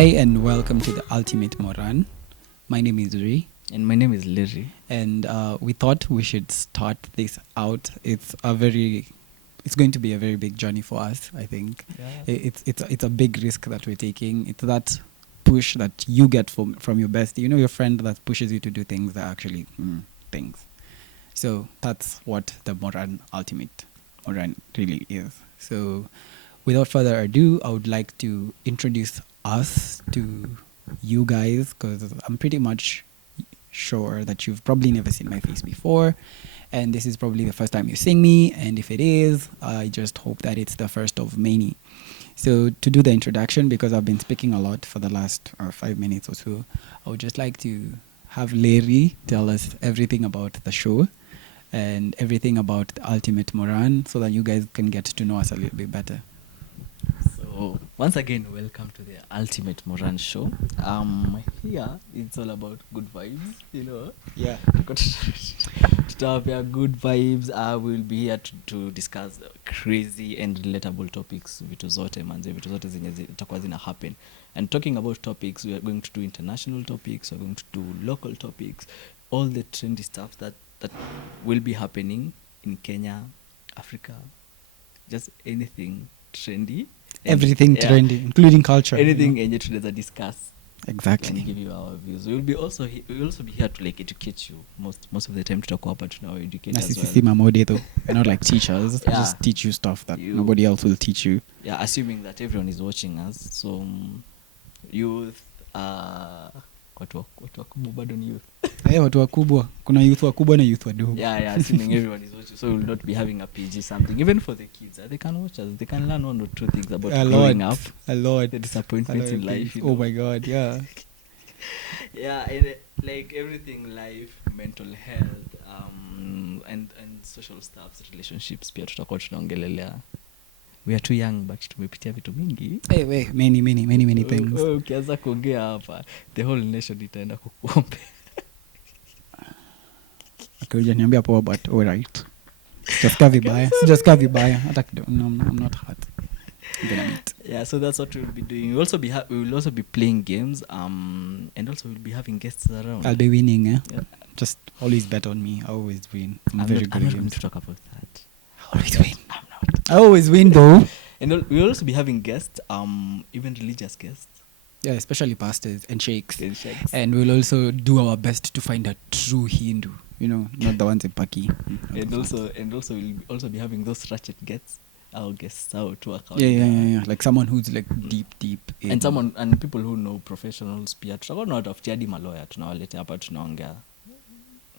Hi and welcome to the Ultimate Moran. My name is Ri. And my name is Larry. And we thought we should start this out. It's going to be a very big journey for us, I think. Yeah. It's a big risk that we're taking. It's that push that you get from your bestie. You know, your friend that pushes you to do things that are actually things. So that's what the Moran really is. So without further ado, I would like to introduce us to you guys, because I'm pretty much sure that you've probably never seen my face before, and this is probably the first time you're seeing me, and if it is, I just hope that it's the first of many. So to do the introduction, because I've been speaking a lot for the last 5 minutes or so, I would just like to have Larry tell us everything about the show and everything about the Ultimate Moran, so that you guys can get to know us a little bit better. So once again, welcome to the Ultimate Moran show. Here it's all about good vibes, you know. Yeah. To have good vibes. We'll be here to discuss crazy and relatable topics. Vitu zote zenye zitakuwa zina happen. And talking about topics, we are going to do international topics. We're going to do local topics. All the trendy stuff that will be happening in Kenya, Africa, just anything trendy. Everything trendy, including culture. Anything enye tunaweza discuss. Exactly. And give you our views. We'll also be here to like educate you. Most of the time tutakuwa hapa tuna educate as well. Sisi mamode though. We're not like teachers. Yeah. Just teach you stuff that nobody else will teach you. Yeah, assuming that everyone is watching us. So youth watu wakubwa bado ni youth. Watu wakubwa. Kuna youth wakubwa na youth wadogo. Yeah, assuming everyone is watching. So we'll not be having a PG something. Even for the kids, they can watch us. They can learn one or two things about growing up. A lot. The disappointments in life. Oh my God, yeah. Yeah, and like everything, life, mental health, and social stuff, relationships, pia tutakuwa tunaongelelea. We are too young, but tumepitia vitu mingi. Many things. Ukianza kuongea hapa, the whole nation itaenda kukuombe. Okay, niambia poa, but all right. Just kaa vibaya. Hata kidogo. No, I'm not hurt. Yeah, so that's what we'll be doing. We will also be playing games, and also we'll be having guests around. I'll be winning, eh? Yeah. Just always bet on me. I always win. I'm very good at games. I'm not going to talk about that. I always win. I'm not. I always win though. And we'll also be having guests, even religious guests. Yeah, especially pastors and sheikhs. And we'll also do our best to find a true Hindu. You know, not the ones in Paki. And also we'll also be having those ratchet guests. Our guests out to account. Yeah. Like someone who's like deep in. And people who know professionals pia. Tutakuwa tunawatafutia hadi malawyer, tunawaleta hapa tunaongea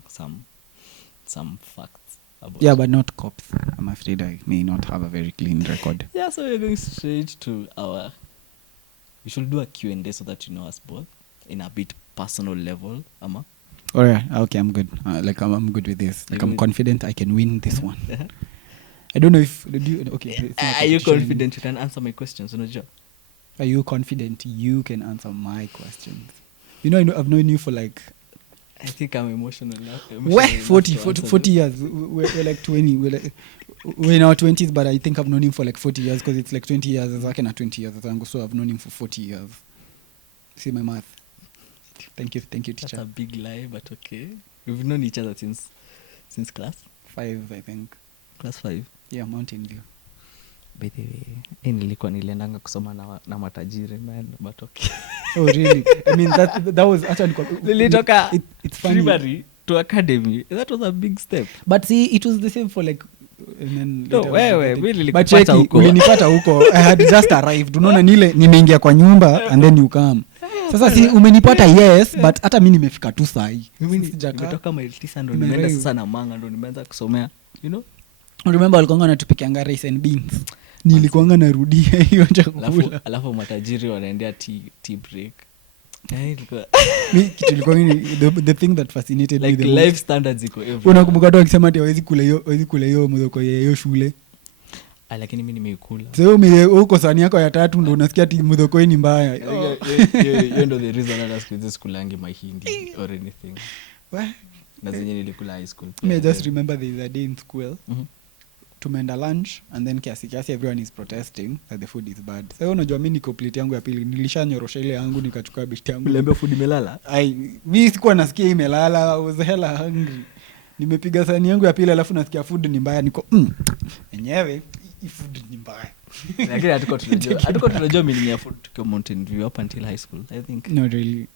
some facts about. Yeah, but not cops. I'm afraid I may not have a very clean record. Yeah, so we're going straight to we should do a Q&A so that you know us both in a bit personal level, Ama. All right, okay, I'm good. I'm good with this. Like, I'm confident I can win this one. I don't know if... Okay. Are you confident you can answer my questions? Are you confident you can answer my questions? You know, I've known you for like... I think I'm emotional now. 40 years. We're like 20. We're in our 20s, but I think I've known him for like 40 years, because it's like 20 years. It's like 20 years. So I've known him for 40 years. See my math. Thank you, teacher. That's a big lie, but okay. We've known each other since class 5, I think. Class 5? Yeah, Mountain View. By the way, niliendanga kusoma na matajiri, man, but okay. Oh, really? I mean, that was actually... It's primary to academy. That was a big step. But see, it was the same for like... ulinipata huko. I had just arrived. Unaona nile nimeingia kwa nyumba and then you come. Sasa si umenipata, yes, but hata mimi nimefika tu sahi. Mimi nimetoka mile 9 ndo nimeenda sasa na manga ndo nimeanza kusomea, you know. Remember alikuwa anatupikianga rice and beans. Nilikuanga narudia hiyo chakula. Alafu matajiri wanaendea tea break. Kitu ilikuwa the thing that fascinated like me the life standards iko everywhere. Unakumbuka tu akisema ati hawezi kula hiyo mzoko ya hiyo shule. Lakini mimi nimeikula. Sasa uko sani yako ya 3 ndo unasikia ati mzoko ni mbaya. You know the reason that I skulangi my Hindi or anything. What? Na zenye nilikula high school. I just remember there is a day in school. tumeenda lunch and then kiasi everyone is protesting that the food is bad. Sasa unajua mimi niko plate yangu ya pili nilishanyorosha ile yangu nikachukua best yangu. Uliambia food imelala? Mimi sikuwa nasikia imelala, I was hella hungry. Nimepiga sahani yangu ya pili alafu nasikia food ni mbaya, niko enyewe food ni mbaya. Lakini hatuko tunajua meaning ya food tukiwa Mountain View up until high school, I think. Not really.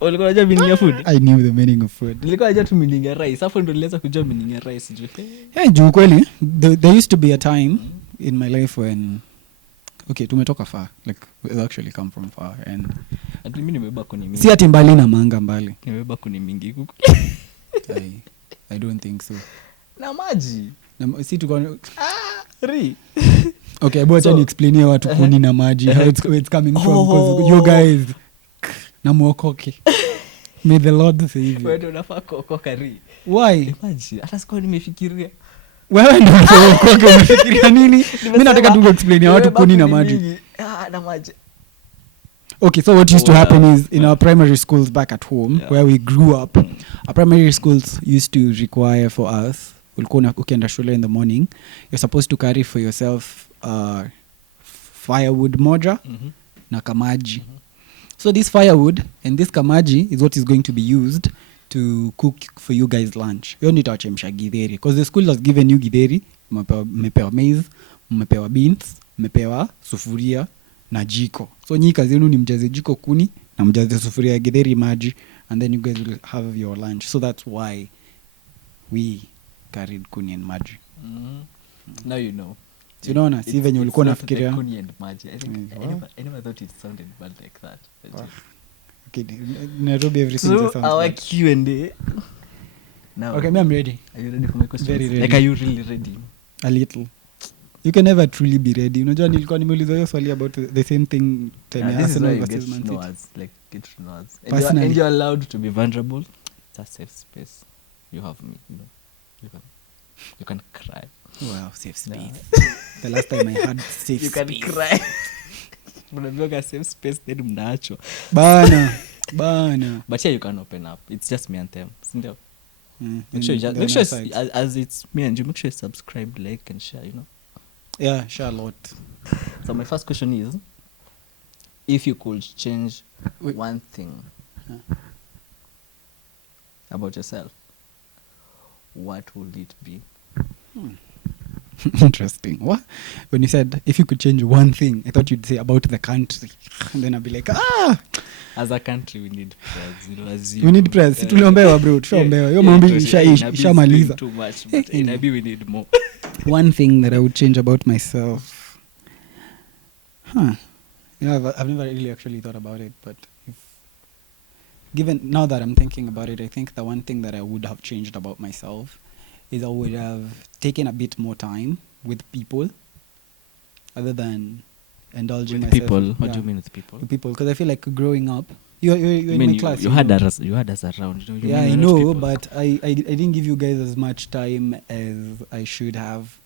Ulikuwa unajua meaning ya food? I knew the meaning of food. Nilikuwa najua tu meaning ya rice. Hapo ndo nilianza kujua meaning ya rice. Juu kweli there used to be a time in my life when tumetoka far, like we actually come from far, and mimi nimebeba kuni mingi. Si ati mbali na manga mbali. Nimebeba kuni mingi huko. I don't think so. Na maji. Si tuko Okay, but so, explain watu kuni na maji, how it's coming from, because you guys na muokoke. May the Lord save you. Wewe unafaa kuokoka ri. Why? Maji. Hata sikuwa nimefikiria. Wewe ndio unaokoka unafikiria nini? Mimi nataka tu explain watu kuni na maji. Na maji. Okay, so what used to happen is in our primary schools back at home, where we grew up, our primary schools used to require for us, ulikuwa ukienda shule in the morning, you're supposed to carry for yourself firewood moja na kamaji. So this firewood and this kamaji is what is going to be used to cook for you guys lunch. You need to chemsha githeri, because the school has given you githeri, mmepewa maize, mmepewa beans, mmepewa sufuria na jiko. So nyi kazi yenu ni mjaze jiko kuni na mjaze sufuria githeri maji, and then you guys will have your lunch. So that's why we carried kuni and maji. Now you know. You know na si venye ulikuwa unafikiria kuni and maji. I think I never thought it sounded bad like that. Okay, Nairobi everything just sounds our Q&A. Now. Okay, I'm ready. Are you ready for my questions? Very ready. Like, are you really ready? A little. You can never truly be ready. Unajua nilikuwa nimeuliza hiyo swali about the same thing time Arsenal versus Man City. Like get to know us. And you're allowed to be vulnerable. It's a safe space. You have me, you know. You can cry. Wow, safe space. The last time I had safe you space. You can cry. Mnaviyoga safe space then mnaachwa. Bana. But yeah, you can open up. It's just me and them. Sindio? Make sure as it's me and you, make sure you subscribe, like and share, you know. Yeah, share a lot. So my first question is, if you could change one thing about yourself, what would it be? Interesting. What? When you said if you could change one thing, I thought you'd say about the country, and then I'd be like, as a country we need press, you know, as you. We need press. Tuliombewa bro, tushaombewa. Hiyo mambo ishamaliza. Too much, but maybe we need more. One thing that I would change about myself. You know, I've never really actually thought about it, but given now that I'm thinking about it, I think the one thing that I would have changed about myself is I would have taken a bit more time with people other than indulging with myself. People? What do you mean with people? With people, because I feel like growing up, you're in my class. You had us around. You know, yeah, I know, but I didn't give you guys as much time as I should have.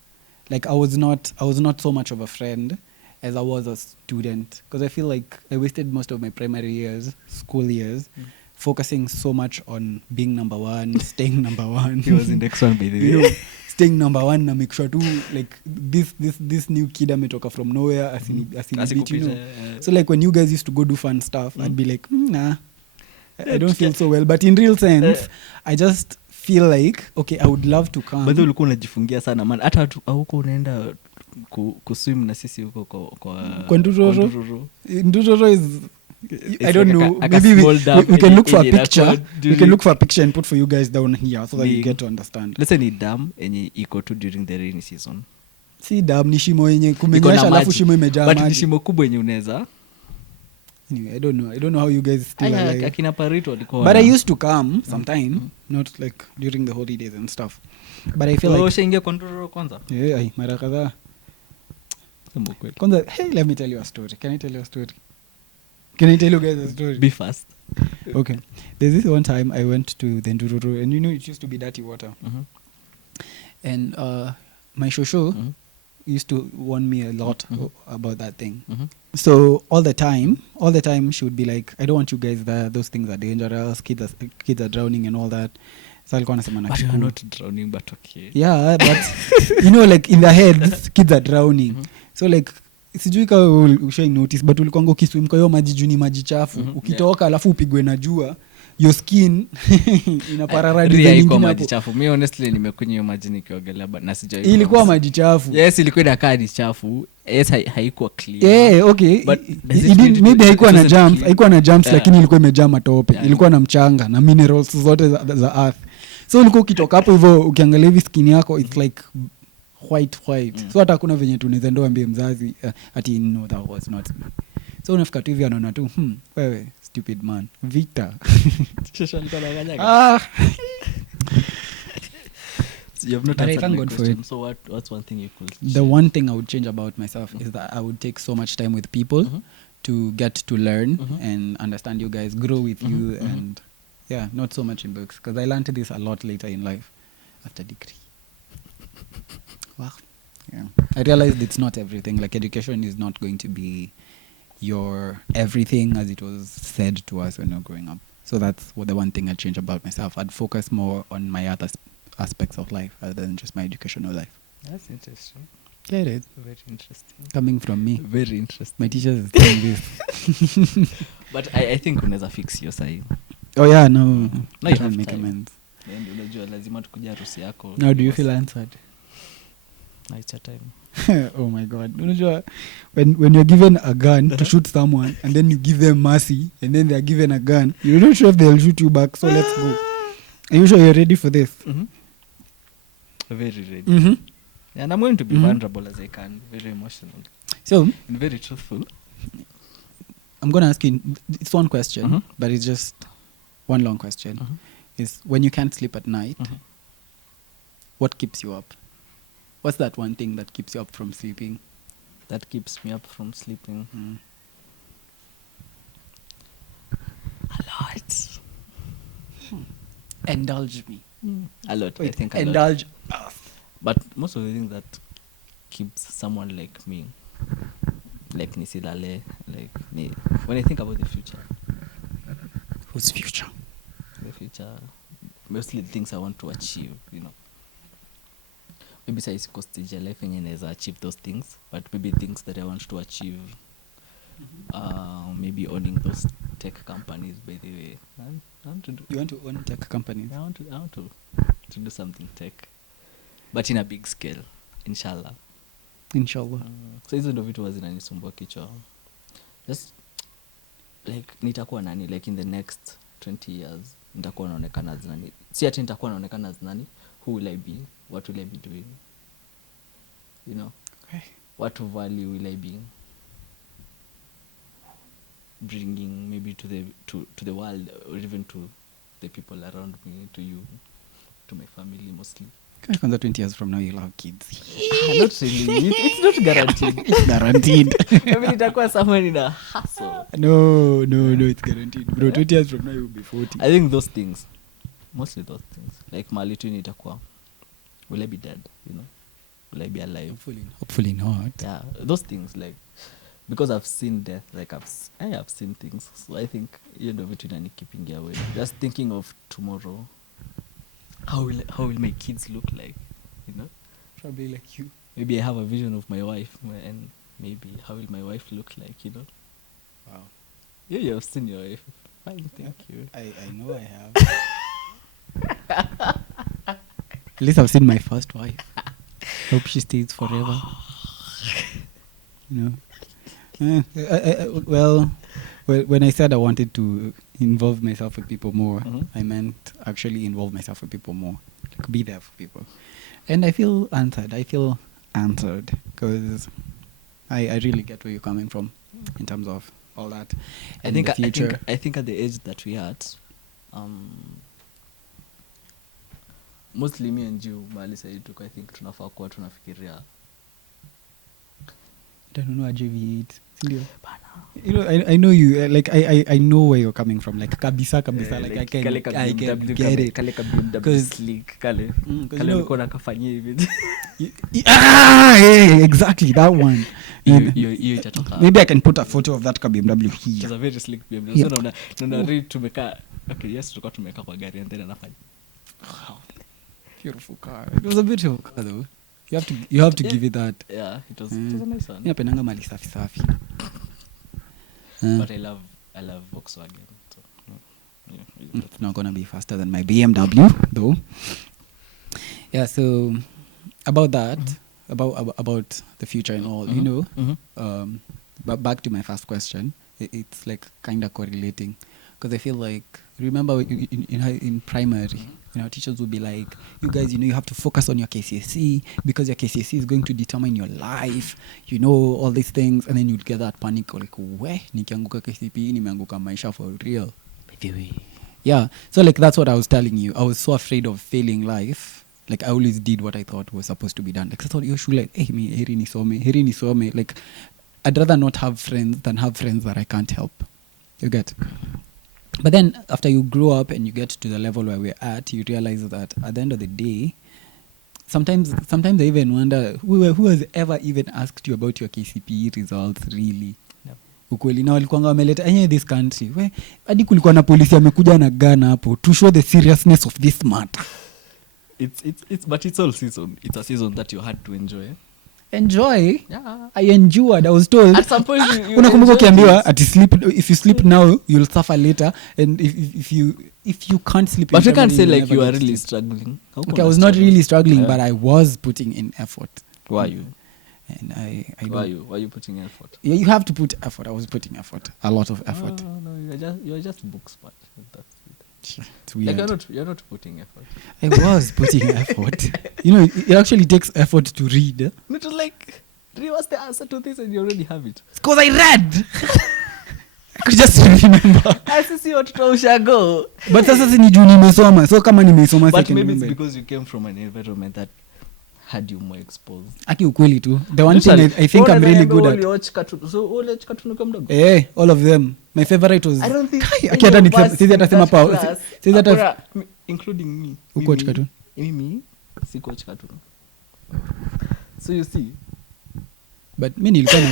Like I was not so much of a friend as I was a student, because I feel like I wasted most of my primary years, school years, focusing so much on being number one, staying number one. He was index one, by the way. You know, staying number one na make sure too, like this new kid ametoka from nowhere beat, you know. So like when you guys used to go do fun stuff, I'd be like, nah, I don't feel so well. But in real sense, I just feel like, okay, I would love to come. But ulikuwa unajifungia sana man. Hata huko unaenda kuswim na sisi huko kwa Ndururu. Ndururu is I don't know. Maybe we can look for a picture. We can look for a picture and put for you guys down here so that you get to understand. Let's say ni dam yenye iko tu during the rainy season. Si dam ni shimo yenye kumenyesha alafu shimo imejaa maji. But ni shimo kubwa yenye unaweza. Anyway, I don't know how you guys still alive. Akina Parito walikuwa. But I used to come sometime, not like during the holidays and stuff. But I feel like ushaingia kwa Ndururu kwanza? Yeah, mara kadhaa. Kwanza, hey, let me tell you a story. Can I tell you a story? Can I tell you guys a story? Be fast. Okay. There's this one time I went to the Ndururu, and you know it used to be dirty water. And my shosho used to warn me a lot about that thing. So all the time she would be like, I don't want you guys there. Those things are dangerous. Kids are drowning and all that. So alikuwa anasema na But you're Kikuyu. not drowning, but okay. Yeah, but you know, like in their heads kids are drowning. So like sijui kama ushai notice but ulikwanga ukiswim kwa hiyo maji juu ni maji chafu. Ukitoka alafu upigwe na jua, your skin inaparara design nyingine maji hapo. chafu. Mimi honestly nimekunywa hiyo maji nikiogelea but na sijai. Ilikuwa maji chafu. Yes, ilikuwa inakaa ni chafu. Yes, haikuwa clean. Yeah, okay. Maybe haikuwa na jumps, lakini ilikuwa imejaa matope. Yeah, ilikuwa na mchanga na minerals zote za earth. So ulikuwa ukitoka hapo hivyo ukiangalia hivi skin yako it's like white. So hata kuna venye tunaweza ndo ambie mzazi ati no that was not me. So unafika tu hivi anaona tu wewe stupid man Victor. Shosho alikuwa anaganya. So you have not answered my question. So what's one thing you could change? The one thing I would change about myself is that I would take so much time with people to get to learn and understand you guys, grow with you and yeah, not so much in books because I learned this a lot later in life after degree. Wow. Yeah. I realized it's not everything. Like education is not going to be your everything as it was said to us when we were growing up. So that's the one thing I'd change about myself. I'd focus more on my other aspects of life other than just my educational life. That's interesting. Yeah, it is. Very interesting. Coming from me. Very interesting. My teachers is saying this. But I think unaweza fix your side. Oh yeah, no. No, you can't make amends. And unajua lazima tukuja harusi yako. Now do you feel answered? No, it's your time. Oh my God. Unajua when you're given a gun to shoot someone and then you give them mercy and then they're given a gun, you're not sure if they'll shoot you back. So let's go. Are you sure you're ready for this? Very ready. And I'm going to be vulnerable as I can. Very emotional. So and very truthful. I'm going to ask you, it's one question, but it's just one long question. Is when you can't sleep at night, what keeps you up? What's that one thing that keeps you up from sleeping? That keeps me up from sleeping? A lot. Indulge me. A lot. Wait, I think a indulge lot. But most of the things that keeps someone like me, like Nisilale, when I think about the future. Whose future? The future. Mostly things I want to achieve, you know. Maybe say it's stage of life and I achieve those things, but maybe things that I want to achieve, maybe owning those tech companies. By the way, I want to do. You want to own tech companies? I want to do something tech, but in a big scale, inshallah. Inshallah. So hizo ndo vitu zinanisumbua kichwa. Just like nitakuwa nani, like in the next 20 years nitakuwa naonekana as nani. Si ati nitakuwa naonekana as nani. Who will I be? What will I be doing? You know? Okay. What value will I be bringing maybe to the world or even to the people around me, to you, to my family mostly. Kwanza 20 years from now you'll have kids. Not really. It's not guaranteed. It's guaranteed. Maybe nitakuwa someone in a hustle. No, it's guaranteed. Bro, 20 years from now you'll be 40. I think those things. Mostly those things. Like mali tu nitakuwa. Will I be dead? You know? Will I be alive? Hopefully not. Yeah, those things, like, because I've seen death, like I have seen things, so I think you know between keeping away. Just thinking of tomorrow. How will my kids look like? You know? Probably like you. Maybe I have a vision of my wife, and maybe how will my wife look like? You know? Wow. You have seen your wife. Fine, thank you. I know I have. At least I've seen my first wife. Hope she stays forever. You know. Well, when I said I wanted to involve myself with people more, I meant actually involve myself with people more, like be there for people. And I feel answered. Because I really get where you're coming from in terms of all that. I think at the age that we are at, mostly me and you, Mali said, I think tunafaa kuwa tunafikiria. I don't know JV8. You know, I know you. Like I know where you're coming from. Like kabisa. Like I can get it. Kale BMW sleek. Kale niko nakafanyia hivi. Exactly that one. You itatoka. Maybe I can put a photo of that BMW here. It's a very sleek BMW. So naona read tumeka. Okay, yes, tulikuwa tumeka kwa gari and then anafanya. Beautiful car. It was a beautiful car though. You have to give it that. Yeah, it was a nice one. Napendanga mali safi safi. But I love Volkswagen. So, it's not gonna be faster than my BMW though. Yeah, so about that, about the future and all, you know. But back to my first question, it's like kind of correlating, because I feel like, remember in primary, you know, teachers would be like, you guys, you know, you have to focus on your KCSE because your KCSE is going to determine your life, you know, all these things, and then you'd get that panic, like, we nikianguka KCPE nimeanguka maisha for real. Yeah, so like that's what I was telling you. I was so afraid of failing life. Like I always did what I thought was supposed to be done. Like I thought, you should like, hey, me heri nisome. Like I'd rather not have friends than have friends that I can't help. You get? But then after you grow up and you get to the level where we're at, you realize that at the end of the day, sometimes I even wonder who has ever even asked you about your KCPE results really. Ukweli na walikuanga wameleta in this country we hadi kulikuwa na polisi amekuja na gun hapo to show the seriousness of this matter. But it's all season. It's a season that you had to enjoy. Enjoy? Yeah. I endured. I was told. At some point you unakumbuka ukiambiwa ati sleep, if you sleep now you'll suffer later, and if you can't sleep. But you can't say like you are really struggling. Okay, I was not really struggling, but I was putting in effort. Why are you? And I Why are you putting effort? Yeah, you have to put effort. I was putting effort, a lot of effort. No, you're just book smart. That's it. It's weird. Like you're not putting effort. I was putting effort. You know, it actually takes effort to read. It was like, what's the answer to this, and you already have it. It's because I read. I could just remember. I see what ushago. But sasa si ni juu nimesoma. So kama nimesoma, but maybe it's because you came from an environment that had you more exposed. Aki ukweli tu. The one thing I think I'm really good at. So all watch cartoon kwa mdogo. All of them. My favorite was. I don't think. Aki hata sisi atasema pa. Sisi hata including me. Uko watch cartoon. Mimi siko watch cartoon. So you see. But mimi nilikuwa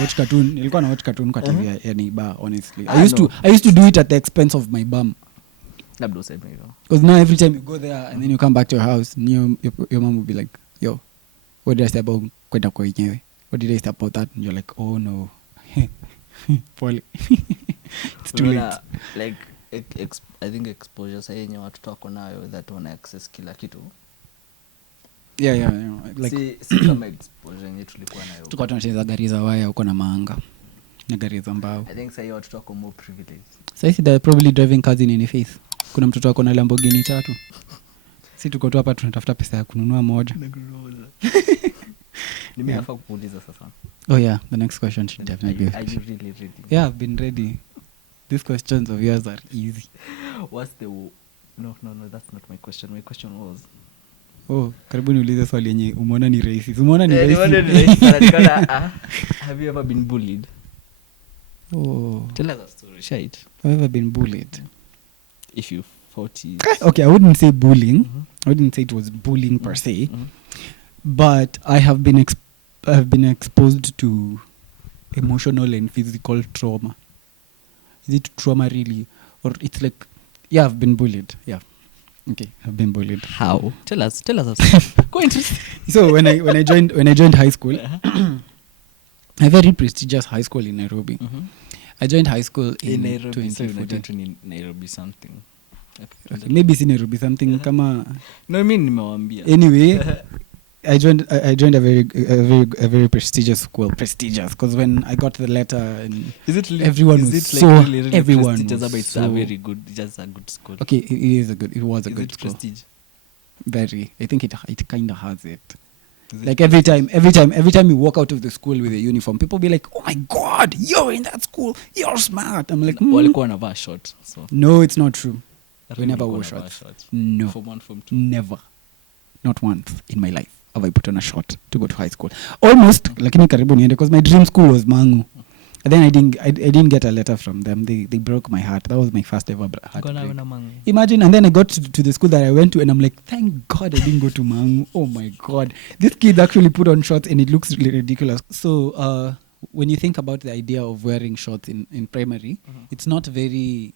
na watch cartoon kwa TV ya neighbor, honestly. I used to do it at the expense of my bum. Labda useme hivyo. Because now every time you go there and then you come back to your house, your mom will be like, yo, what did I say about kwenda kwa yenyewe? What did I say about that? And you're like, oh no. Pole. It's too late. Like I think exposure sa yenye watoto wako nayo that wana access kila kitu. Yeah, like si kama exposure yenye tulikuwa nayo. Tulikuwa tunacheza gari za waya huko na Maanga. Na gari za mbao. I think sasa watoto wako more privileged. Sasa they're probably driving cars in any face. Kuna mtoto wako na Lamborghini 3. Si tuko tu hapa tunatafuta pesa ya kununua moja. Nimeafa kuuliza sasa. Oh yeah, the next question should definitely be. Are you really ready? Yeah, I've been ready. These questions of yours are easy. What's the No, that's not my question. My question was karibu niulize swali yenye umeona ni rahisi. Umeona ni rahisi. Have you ever been bullied? Tell us a story. Shite. Have you ever been bullied? If you fought it. Okay, I wouldn't say bullying. I wouldn't say it was bullying per se. But I have been exposed to emotional and physical trauma. Is it trauma really, or it's like, yeah, I've been bullied. Yeah. Okay, I've been bullied. How? Tell us. Go into. So when I joined high school, a very prestigious high school in Nairobi. I joined high school in Nairobi. 2014. Nairobi something. Okay, maybe si Nairobi something kama. No, I mean nimewambia. Anyway, I joined a very prestigious school. Prestigious because when I got the letter and everyone was a very good, just a good school. Okay, it was a good school. Prestige? Very. I think it kind of has it. Like every time you walk out of the school with a uniform, people be like, "Oh my God, you're in that school. You're smart." I'm like, walikuwa wanavaa short. So no, it's not true. We never wore shorts. No, Form 1, Form 2. Never. Not once in my life have I put on a short to go to high school. Almost, lakini karibu niende because my dream school was Mangu. And then I didn't get a letter from them. They broke my heart. That was my first ever heartbreak. Imagine, and then I got to the school that I went to, and I'm like, thank God I didn't go to Mangu. Oh my God, this kid actually put on shorts, and it looks really ridiculous. So when you think about the idea of wearing shorts in primary, it's not very.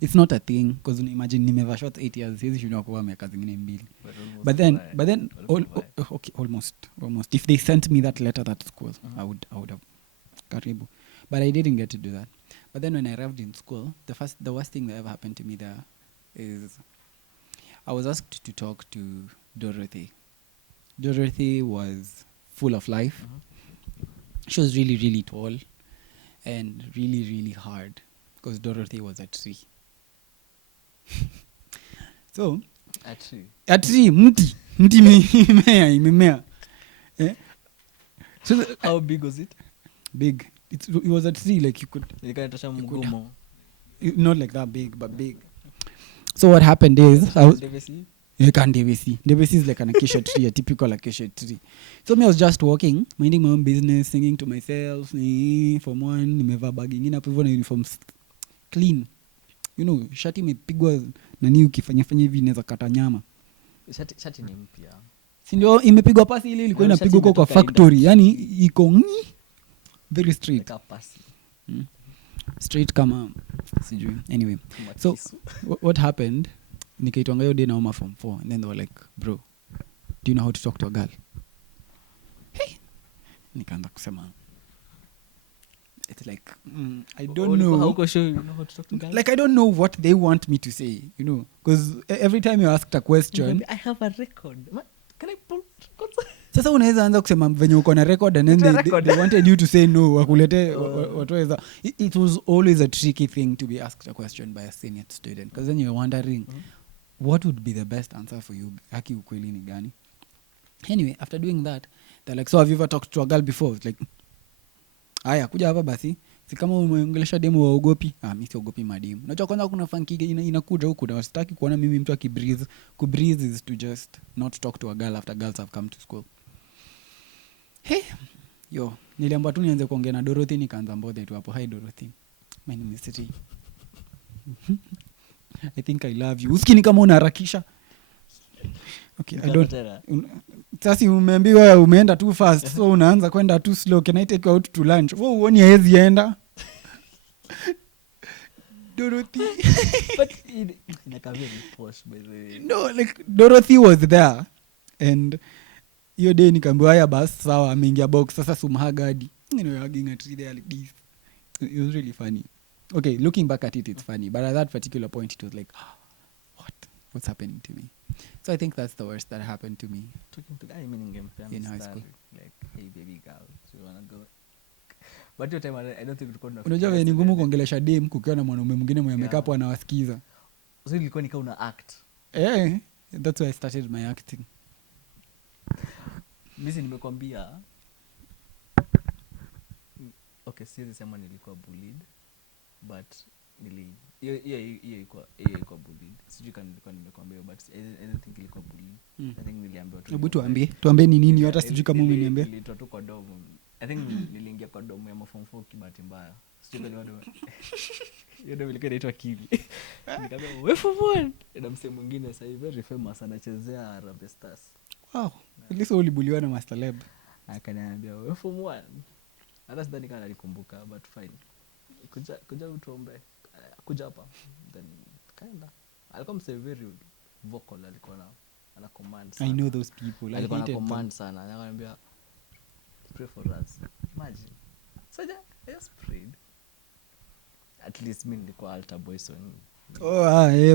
it's not a thing because imagine nimeva short 8 years hizi shindwa kuwa miaka zingine mbili. But then okay, almost if they sent me that letter that school, I would have karibu, but I didn't get to do that. But then when I arrived in school, the worst thing that ever happened to me there is I was asked to talk to Dorothy. Dorothy was full of life. She was really, really tall and really, really hard because Dorothy was a tree. So a tree, mti imemea. So how big was it? Big. It was a tree like you could not like that big, but big. So what happened is you can't Devesi. Devesi is like an acacia tree, a typical acacia tree. So I was just walking, minding my own business, singing to myself. From one, nimeva bag ingine hapo hivyo na uniform clean. You know, shati imepigwa nani ukifanya hivi inaweza kata nyama. Shati ni mpya. Si ndio imepigwa pasi ile ilikuwa inapigwa kwa factory. Yaani iko very straight. Like pasi. Straight kama sijui. Anyway. So what happened? Nikaitwanga hiyo day na Oma form 4 and then they were like, bro, do you know how to talk to a girl? Hey, nikaanza kusema it's like I don't know. How sure you know how to talk to girls? Like I don't know what they want me to say, you know, because every time you asked a question, I have a record. Can I pull records? Sasa unaweza anza kusema venye uko na record and then they wanted you to say no, wakulete watuweza. It was always a tricky thing to be asked a question by a senior student because then you're wondering what would be the best answer for you. Haki ukweli ni gani? Anyway, after doing that, they're like, so have you ever talked to a girl before? It's like, aya, kuja hapa basi. Si kama umeongelesha demu waogopi. Mimi siogopi mademu. Unajua kwanza kuna funky inakuja huku na sitaki kuona mimi mtu akibreathe. Kubreathe is to just not talk to a girl after girls have come to school. Hey, niliambiwa tu nianze kuongea na Dorothy nikaanza mbodhe tu hapo. Hi Dorothy. My name is Siri. I think I love you. Usikini kama unaharakisha. Okay, I don't. Sasa umeambiwa umeenda too fast, so unaanza kwenda too slow. Can I take you out to lunch? Uoni hezi enda. Dorothy. But like a very posh by the way. No, like Dorothy was there and hiyo day nikaambiwa haya basi sawa ameingia box sasa sumhagadi. You know, hugging a tree there like this. It was really funny. Okay, looking back at it, it's funny. But at that particular point, it was like, what's happening to me? So I think that's the worst that happened to me. Talking to guy in high school. Like, hey baby girl, do you want to go? But your time, I don't think tulikuwa unajua ni ngumu kuongelesha dem kukiwa na mwanaume mwingine mwenye amekaa hapo anawasikiza. So ilikuwa ni kama una act. That's why I started my acting. Mimi nimekwambia okay, siwezi sema nilikuwa bullied but hiyo ilikuwa bullied. Sijui kama nilikuwa nimekwambia but I don't think ilikuwa bullied. I think niliambiwa tu. Hebu tuambie ni nini hata sijui kama umeniambia. Nilitoa tu kwa domo. I think niliingia kwa domo ya form 4 kibati mbaya. Sijui kama hiyo ndio ilikuwa inaitwa Kiwi. Nikamwambia wewe form 1 na msemo mwingine sasa hivi very famous anachezea Harambee Stars. Wow. Ilisa ulibuliwa na Master Lab. Akaniambia wewe form 1. Hata sidhani kama nalikumbuka but fine. Kuja utuombe. Kuja hapa. Then kaenda. Alikuwa mse very vocal, alikuwa ana command sana. I know those people. Alikuwa ana command sana. Ananiambia pray for us. Imagine. So I just prayed. At least mimi nilikuwa altar boy so.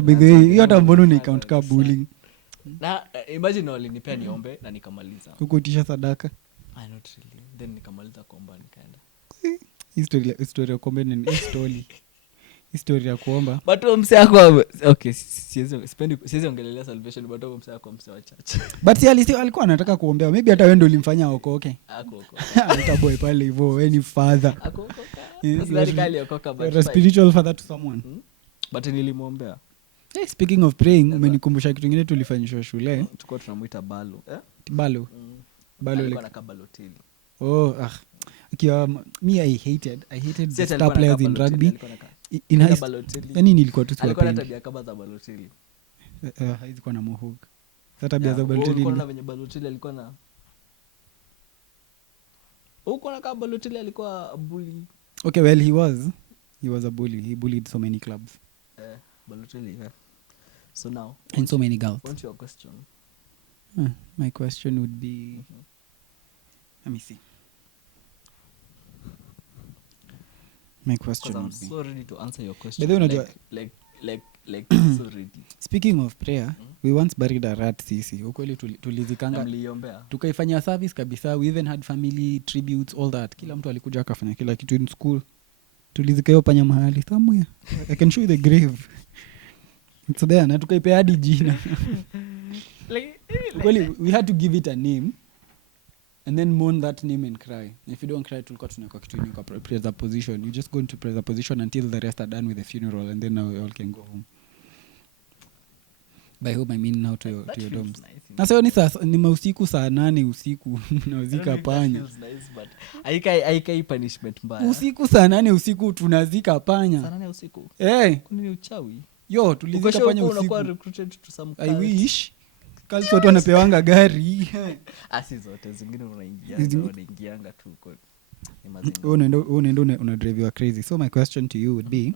By the way, hiyo hata mbona ni count ka bullying. Na imagine walinipea niombe na nikamaliza. Kukutisha sadaka. Not really. Then nikamaliza kuomba nikaenda. History ya kuomba ni story. History ya kuomba. But mse yako okay, siwezi ongelelea salvation but mse yako mse wa church. But si alikuwa anataka kuombea. Maybe hata wewe ndio ulimfanya okoke. Akokoka. Alitaboy pale hivyo any father. Akokoka. Sasa kali okoka but a spiritual father to someone. But nilimwombea. Hey, speaking of praying, umenikumbusha kitu kingine tulifanyishwa shule. Tulikuwa tunamuita Balo. Balo. Balo alikuwa na kabaloteli. Me I hated the star players in rugby. Yani nilikuwa tu alikuwa na tabia kama za Balotelli. Haikuwa na mohawk. Sasa tabia za Balotelli. Ulikuwa na venye Balotelli alikuwa na kama Balotelli alikuwa a bully. Okay, well he was a bully. He bullied so many clubs. Balotelli, yeah. So now, And so many girls. what's your question? My question would be, Mhm. let me see. My Because question I'm would be, so ready to answer your question. By the way, unajua- Like so ready. speaking of prayer, we once buried a rat sisi. Ukweli tulizikanga. Mliombea. Tukaifanya service kabisa. We even had family tributes, all that. Kila mtu alikuja akafanya kila kitu in school. Tulizika hiyo panya mahali somewhere. I can show you the grave. It's there. Na tukaipea hadi jina. Ukweli, we had to give it a name and then mourn that name and cry. If you don't cry, tulikuwa tunaweka kitu yenye kwa prayer position. You just go into prayer position until the rest are done with the funeral, and then now we all can go home. By home I mean now to your doms. Na sasa ni mausiku saa 8 usiku tunazika panya. Haikai punishment mbaya. Usiku saa 8 usiku tunazika panya. Saa 8 usiku. Kwani ni uchawi? Yo, tulizika panya usiku. Unakuwa recruited to some cult. I wish. Cult watu wanapewanga gari. Asi zote zingine unaingianga tu kwa ni mazingira. Una drive you crazy. So my question to you would be,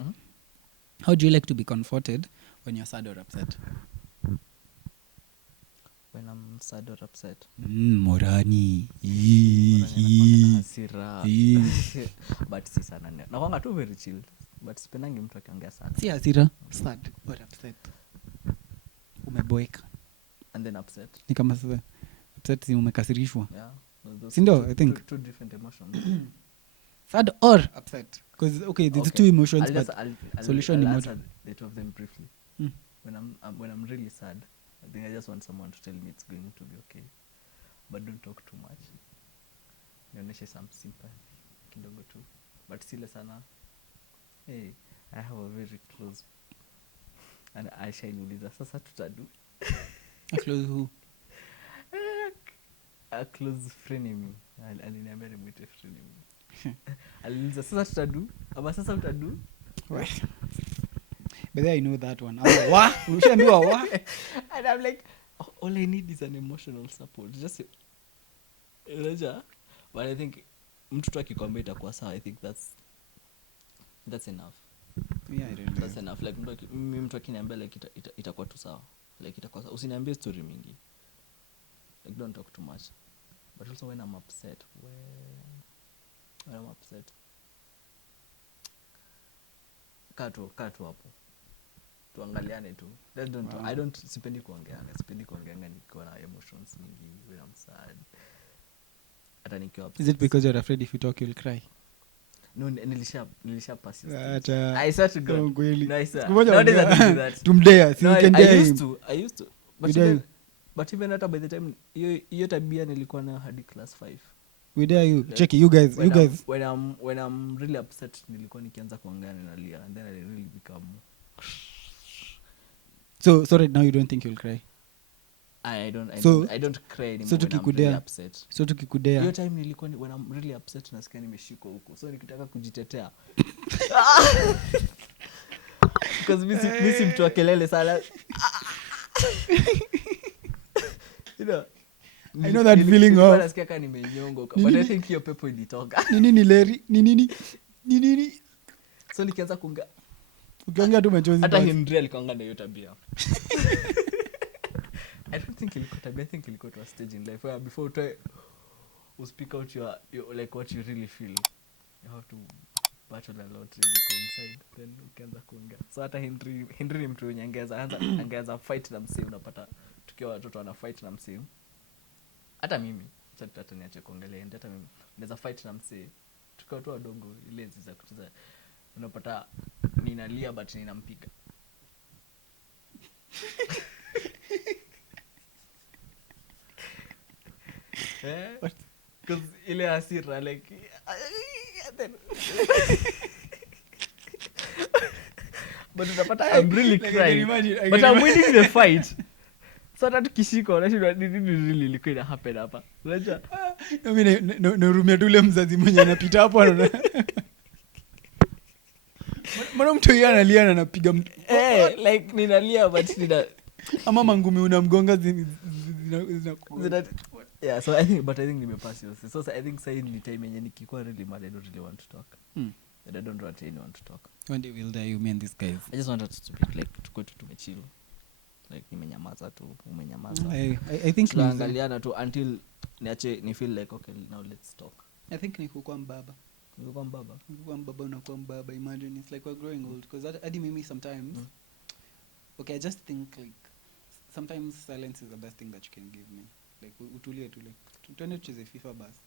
how do you like to be comforted when you're sad or upset? When I'm sad or upset. Morani. Hasira. But si sana. Nakwanga tu very chill. But sipendangi mtu akiongea sana. Si hasira, sad or upset. Umeboeka. And then upset. Ni kama sasa upset si umekasirishwa. Yeah. Sindo, I think. Two different emotions. Sad or upset. Because there's two emotions, but solution ni moja. The two of them briefly. When I'm really sad, I think I just want someone to tell me it's going to be okay, but don't talk too much. Nionyeshe some sympathy kidogo tu, but sile sana. Hey, I have a very close, and Aisha niuliza sasa tutadu. A close who? A close frenemy. Aliniambia nimwite frenemy. Aliniuliza sasa tutadu, ama sasa utadu. But there I know that one. Ushaambiwa wa? And I'm like, all I need is an emotional support. Just but I think mtu tu akikwambia itakuwa sawa. I think that's enough. Yeah, I don't That's enough. Like mtu akiniambia like itakuwa tu sawa. Like itakuwa sawa. Usiniambie story mingi. Like don't talk too much. But also when I'm upset, kaa tu hapo. Tuangaliane tu. Sipendi kuongeanga nikiwa na emotions mingi when I'm sad. Hata nikiwa upset. Is it because you're afraid if you talk you'll cry? No, nilisha pass it. I swear to God. Kweli. No, I swear. Nowadays I don't do that. Tumdea, so you can dare him. I used to. But even hata by the time hiyo tabia nilikuwa nayo hadi class 5. We dare you. Check it, you guys. When I'm really upset nilikuwa nikianza kuongea nalia, and then I really become. So right now you don't think you'll cry? I don't cry anymore so when I'm really upset. So tukikudea. Hiyo time nilikuwa when I'm really upset nasikia nimeshikwa huko. So nikitaka kujitetea. Because mimi mtu wa kelele sana. You know, I know that feeling of. Nasikia kama nimenyongo, but I think hiyo pepo ilitoka. Nini Larry? Nini? So nikianza kuongea. Ukiongea tu machozi. Hata Henry alikuwa na hiyo tabia. I don't think ilikuwa tabia. I think ilikuwa to a stage in life where before you speak out your like what you really feel, you have to battle a lot to go inside, then ukianza kuongea. So hata Henry ni mtu mwenye angeza fight na msee. Unapata tukiwa watoto wana fight na msee. Hata mimi hata niache kuongelea, hata mimi naweza fight na msee tukiwa watu wadogo, ile enzi za kucheza. Unapata ninalia but ninampiga. Because ile hasira like then but unapata I'm really crying, but I'm winning the fight. So hata tukishika unashindwa nini really ilikuwa ina happen hapa. Unajua mimi narumia tu ule mzazi mwenye anapita hapo anaona. Mbona mtu yeye analia na anapiga mtu? Like ninalia but ama mangumi unamgonga zina yeah. So I think nimepass yours. So I think say ni time yenye nikikuwa really mad I don't really want to talk. and I don't want anyone to talk. One day we'll die, you mean these guys. I just wanted to be like tuko tu tumechill, like nimenyamaza tu, umenyamaza. I think tunaangaliana tu until niache ni feel like okay, now let's talk. I think ni kukua mbaba. Nikuwa mbaba. Kukua mbaba unakuwa mbaba. Imagine it's like we're growing old, because hadi mimi sometimes okay, I just think like sometimes silence is the best thing that you can give me. Like utulie tu, like tuende tucheze FIFA basi.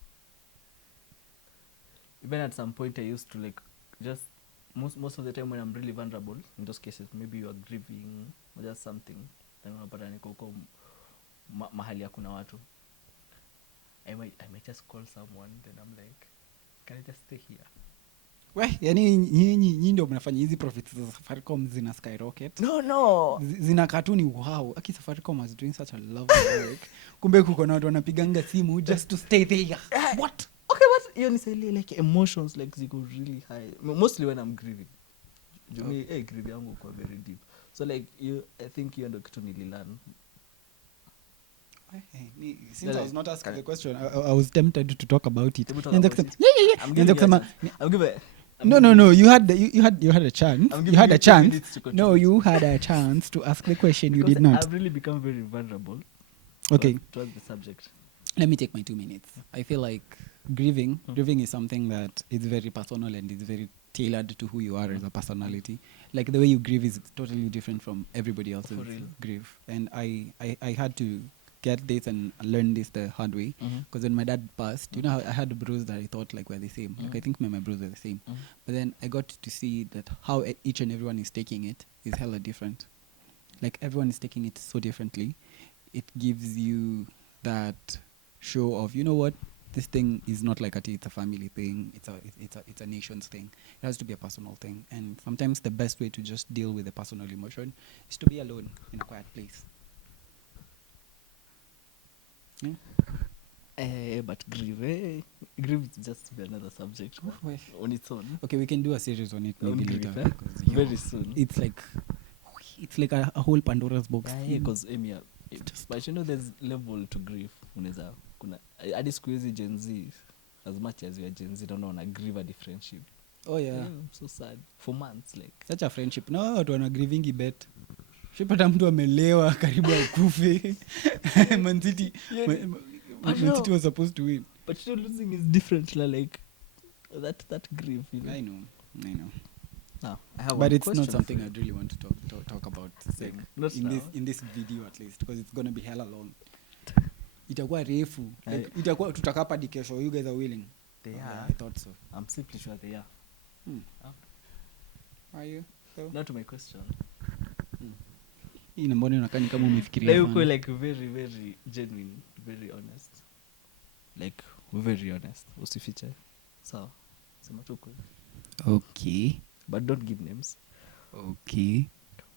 Even at some point I used to like just most of the time when I'm really vulnerable, in those cases maybe you are grieving or just something, then unapata niko huko mahali hakuna watu, I might just call someone, then I'm like, can I just stay here? Yani nyinyi ndio mnafanya hizi profits za Safaricom zina skyrocket. No. Zina katuni, wow. Aki Safaricom is doing such a lovely work. Kumbe kuko na watu wanapiganga simu just to stay there. What? Okay, but you honestly like emotions like they go really high. Mostly when I'm grieving. Grieving yangu kwa very deep. So like I think you ndo kitu nililearn. Since I was not asking the question, I was tempted to talk about it. Yeah. I'm giving No. You had a chance. You had a chance. No, you you had a chance to ask the question. You did not. I've really become very vulnerable. Okay. Towards the subject. Let me take my 2 minutes. I feel like grieving is something that is very personal and is very tailored to who you are as a personality. Like the way you grieve is totally different from everybody else's grief. And I had to get this and learn this the hard way, because when my dad passed, you know how I had a bros that I thought like were the same. Like I think my bros were the same, but then I got to see that how each and everyone is taking it is hella different. Like everyone is taking it so differently. It gives you that show of, you know what, this thing is not like it's a family thing, it's a nation's thing. It has to be a personal thing. And sometimes the best way to just deal with the personal emotion is to be alone in a quiet place. But grief is just be another subject on its own. Okay, we can do a series on it maybe later. Very soon. It's like a whole Pandora's box. Because but you know there's level to grief. Unaweza kuna hadi siku hizi Gen Z, as much as we are Gen Z, don't know, grieve at friendship. Oh yeah. I'm so sad for months, like such a friendship. No, watu wana grieving bet. Shipata mtu amelewa karibu akufe. Man City was supposed to win. But you know, losing is different, like that grief, you know. I know. Now, I have but it's not something I'd really want to talk about in this video at least, because it's gonna be hella long. Itakuwa refu. Itakuwa tutakapa hadi kesho. You guys are willing? They are. I thought so. I'm simply sure they are. Are you? So? Not to my question. Hii mbona unakani kama umefikiria sana. Like like very very genuine, very honest. Like very honest. Usifiche. Sawa. Sema tu kweli. Okay. But don't give names. Okay.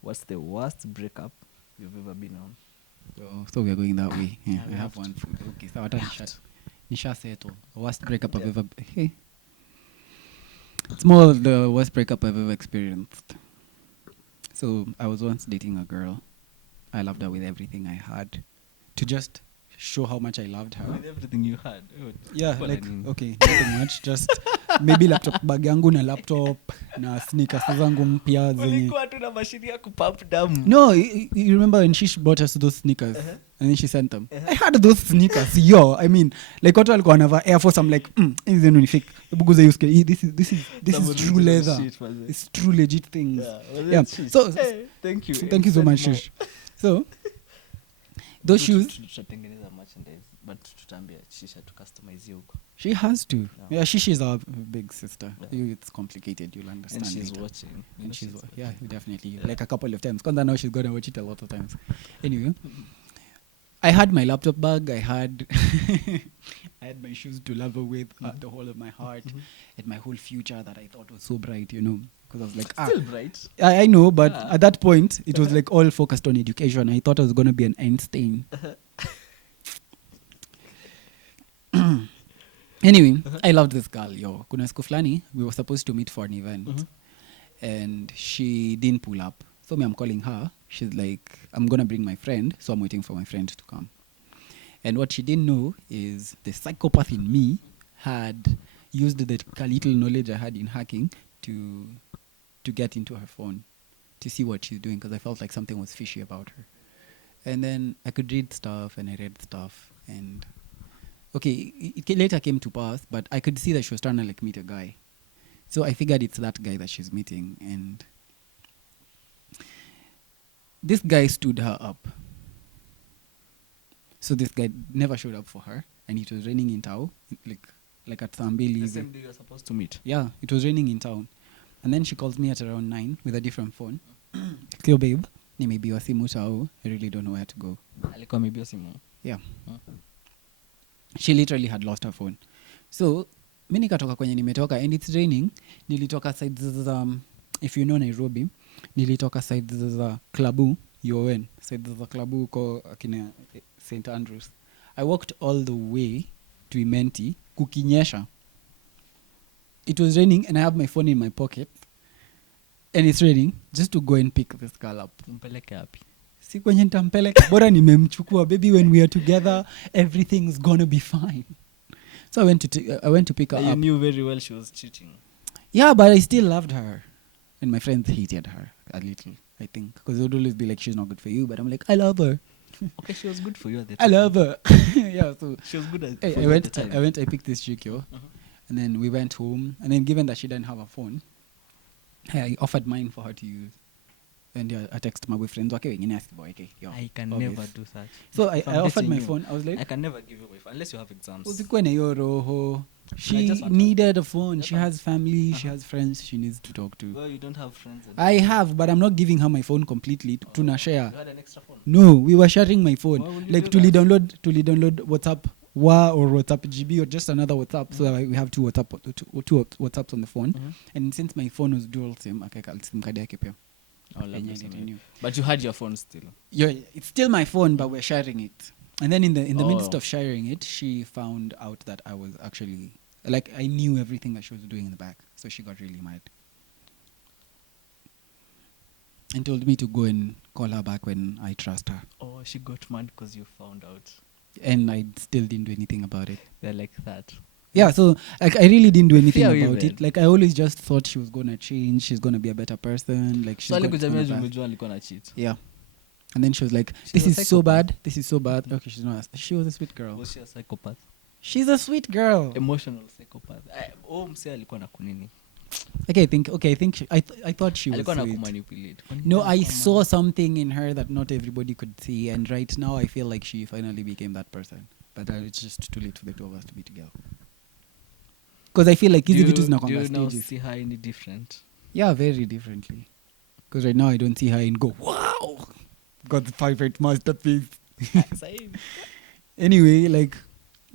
What's the worst breakup you've ever been on? Oh, so we are going that way. Yeah, I have one food. Okay, so what Nisha settle. Worst breakup I've ever. Hey. It's more of the worst breakup I've ever experienced. So I was once dating a girl. I loved her with everything I had. To just show how much I loved her. With everything you had? Yeah, like, okay, nothing much. Just maybe laptop bag yangu na laptop na sneakers zangu mpya zenye. Ulikuwa tu na mashini ya kupump damu. No, you remember when she bought us those sneakers and then she sent them. I had those sneakers. I mean, like watu walikuwa wanavaa Air Force. I'm like, hizi ni fake. Buguza yuske. This is true leather. It's true legit things. Yeah. So thank you. Thank you so much, Shish. So those shoes. Tutatengeneza merchandise, but tutambia Shisha to customize huko. She has to. Yeah, Shish is our big sister. It's complicated. You'll understand. And she's later. watching. And she's yeah, definitely. Yeah. Like a couple of times. Because now she's gonna watch it a lot of times. Anyway, I had my laptop bag. I had my shoes to love her with, the whole of my heart, and my whole future that I thought was so bright. You know. Because I was like, still bright. I know, but at that point, it was like all focused on education. I thought I was going to be an Einstein. Anyway, I loved this girl, yo. Kuna siku fulani, we were supposed to meet for an event. And she didn't pull up. So I'm calling her. She's like, I'm going to bring my friend. So I'm waiting for my friend to come. And what she didn't know is the psychopath in me had used the little knowledge I had in hacking to get into her phone to see what she's doing because I felt like something was fishy about her. And then I could read stuff, and I read stuff, and okay, it later came to pass, but I could see that she was trying to like meet a guy. So I figured it's that guy that she's meeting, and this guy stood her up. So this guy never showed up for her, and it was raining in town, like at Thambili. The same day you're supposed to meet. Yeah, it was raining in town. And then she calls me at around 9 with a different phone. Yo, babe, nimebiwa simu tao. I really don't know where to go. Alikuwa amebiwa simu. Yeah. She literally had lost her phone. So, mi nikatoka kwenye nimetoka, and it's raining. Nilitoka sides za, if you know Nairobi, nilitoka sides za Klabu, UN, sides za Klabu ko akina St. Andrews. I walked all the way to Imenti, kukinyesha. It was raining, and I have my phone in my pocket, and it's raining, just to go and pick this girl up. Umpeleke wapi? Si kwenye nitampeleka, bora nimemchukua. Baby, when we are together, everything's gonna be fine. So I went to pick her up. You knew very well she was cheating. Yeah, but I still loved her, and my friends hated her a little, I think, because they would always be like, she's not good for you, but I'm like, I love her. Okay, she was good for you at the I time. love her. Yeah, so She was good at hey, for you at the time. I picked this chick, yo. And then we went home, and then given that she didn't have a phone, I offered mine for her to use. And I text my boyfriend, okay, I can obvious. never do that. So If I I'm offered dating my you, phone. I was like, I can never give you away unless you have exams. usikuwe na hiyo roho. She just want needed a phone. She Yeah. has family. She has friends she needs to talk to. Well, you don't have friends. I have, but I'm not giving her my phone completely. Tuna share. You had an extra phone. No, we were sharing my phone. Why would you Like do to that? download WhatsApp WA or WhatsApp GB or just another WhatsApp. So that we have two WhatsApps on the phone. And since my phone was dual SIM, akaweka SIM card yake pia. Oh, lovely, Yenye lovely. nilirenew. But you had your phone still. Yeah, it's still my phone, but we're sharing it. And then in the midst Oh. of sharing it, she found out that I was actually like I knew everything that she was doing in the back, so she got really mad and told me to go and call her back when I trust her. Oh, she got mad because you found out. And I still didn't do anything about it. They're like that. Yeah, so like I really didn't do anything Fear about women. it. Like I always just thought she was gonna change. She's gonna be a better person. Like she's So gonna alikujamia back. umejua alikuwa na cheat. Yeah. And then she was like, She's "This a is so psychopath. bad. This is so bad." Okay, she's not. She was a sweet girl. Was she a psychopath? She's a sweet girl. Emotional psychopath. Mse alikuwa na kunini. Okay, I think I thought she was Alikuwa na sweet. kumanipulate. No, I saw something in her that not everybody could see, and right now I feel like she finally became that person. But it's just too late for the two of us to be together. Because I feel like Do hizi you vitu zinakwanga now stages. see her any different? Yeah, very differently. Because right now I don't see her and go, wow, got the favorite masterpiece. Anyway, like